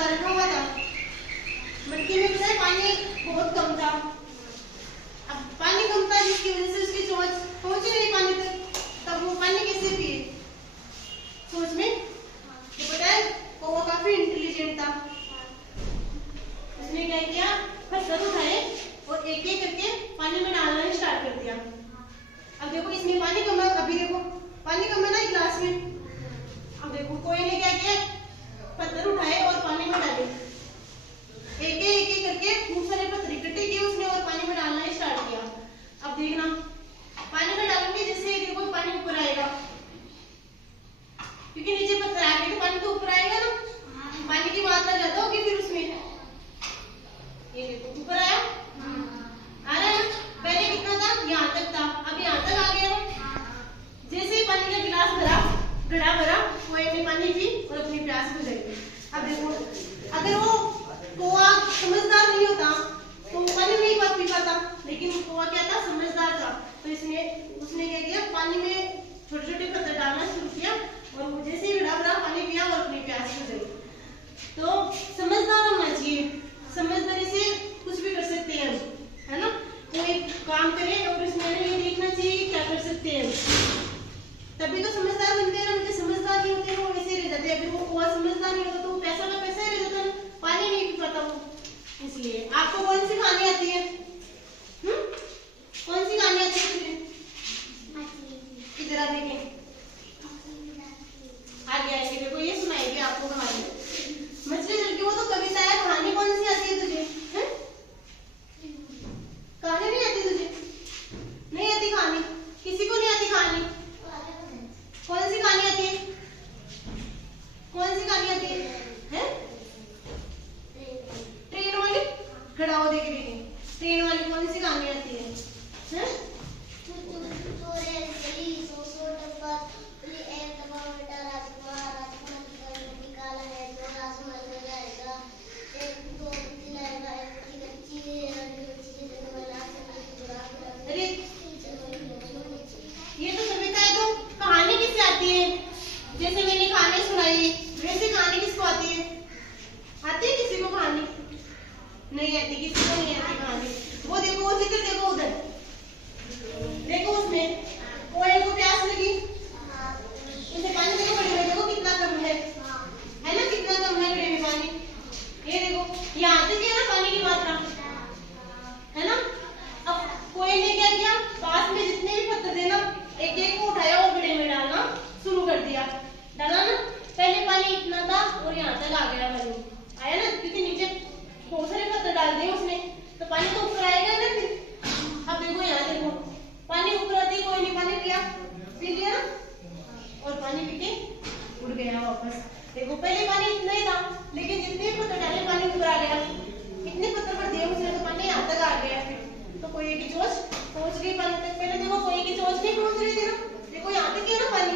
मटका रखा हुआ था, मटके में पता है पानी बहुत कम था। अब पानी कम था जिसकी वजह से उसकी चोंच पहुंच ही नहीं पानी तक, तब वो पानी कैसे पिए? सोच में तो पता है कौवा काफी इंटेलिजेंट था। उसने क्या किया, पत्थर उठाए और एक एक करके पानी में डालना स्टार्ट कर दिया। अब देखो इसमें पानी कम है, अभी देखो पानी कम है ना गिलास में। अब देखो कोई ने क्या किया, पत्थर उठाए और पानी में डाले, एक एक करके खूब सारे पत्थर इकट्ठे किए उसने और पानी में डालना स्टार्ट किया। अब देखना पानी में डालूंगी जैसे देखो पानी ऊपर आएगा, क्योंकि नीचे पत्थर आ गए तो पानी तो ऊपर आएगा ना, पानी की मात्रा ज्यादा होगी फिर उसमें। ये देखो ऊपर आया, आ रहा है। पहले कितना था, यहाँ तक था, अब यहाँ तक आ गया। जैसे ही पानी का गिलास भरा, घड़ा भरा, वो ने पानी पी और अपनी प्यास बुझाई। अब देखो अगर वो कौवा समझदार नहीं होता तो वो पानी नहीं पी पाता, लेकिन कौवा क्या था, समझदार था। तो उसने क्या किया, पानी में छोटे छोटे पत्थर डालना शुरू किया और वो जैसे ही घड़ा भरा पानी पिया और अपनी प्यास बुझाई। तो समझदार होना चाहिए, समझदारी से कुछ भी कर सकते हैं, है ना। कोई काम करें और उसमें ये देखना चाहिए कि क्या कर सकते हैं, तभी तो समझदार बनते हैं। उनके समझदार नहीं होते वो वैसे ही रह जाते हैं। अगर वो कौवा समझदार नहीं होता तो वो पैसा का पैसा ही रह जाता, पानी नहीं पी पाता वो। इसलिए आपको कौन सी कहानी आती है, कौन सी कहानी आती है? इधर आ देखें, आगे आएंगे, देखो ये सुनाएंगे आपको कहानी। मछली जल की वो तो कविता है, कहानी कौन सी आती है तुझे? कहानी नहीं आती तुझे? नहीं आती कहानी? किसी को नहीं आती कहानी? कौन सी कहानी आती है? कौन सी कहानी आती है? ट्रेन वाली? खड़ा हो देखे देखें, ट्रेन वाली कौन सी कहानी आती है? ये तो कविता है, तो कहानी किससे आती है? जैसे मैंने कहानी सुनाई वैसे कहानी किसको आती है? आती है किसी को कहानी? नहीं आती, किसी को नहीं आती कहानी। वो देखो वो चित्र देखो उधर, देखो उसमें कोए को प्यास लगी, उसे पानी देखो बड़े में, देखो कितना कम है ना, कितना कम है बड़े में पानी। ये देखो यहाँ तक है ना पानी की मात्रा, है ना। अब कोई ने क्या किया, पास में जितने भी पत्थर थे ना, एक एक को उठाया और घड़े में डालना शुरू कर दिया। डाला ना, पहले पानी इतना था और यहाँ तक आ गया पानी, आया ना, क्योंकि नीचे बहुत सारे पत्थर डाल दिए उसने, तो पानी तो ऊपर आएगा ना फिर। अब देखो यहाँ देखो पानी ऊपर आती, कोई नहीं पानी पिया, पी लिया ना, और पानी पी के उड़ गया वापस। देखो पहले पानी इतना ही था, लेकिन जितने पत्थर डाले पानी ऊपर आ गया। कितने पत्थर पर दिए उसने तो पानी यहाँ तक आ गया फिर। तो कोई की चोंच पहुंच गई पानी तक। पहले देखो कोई की चोंच नहीं पहुंच रही थी ना, देखो यहाँ तक है ना पानी,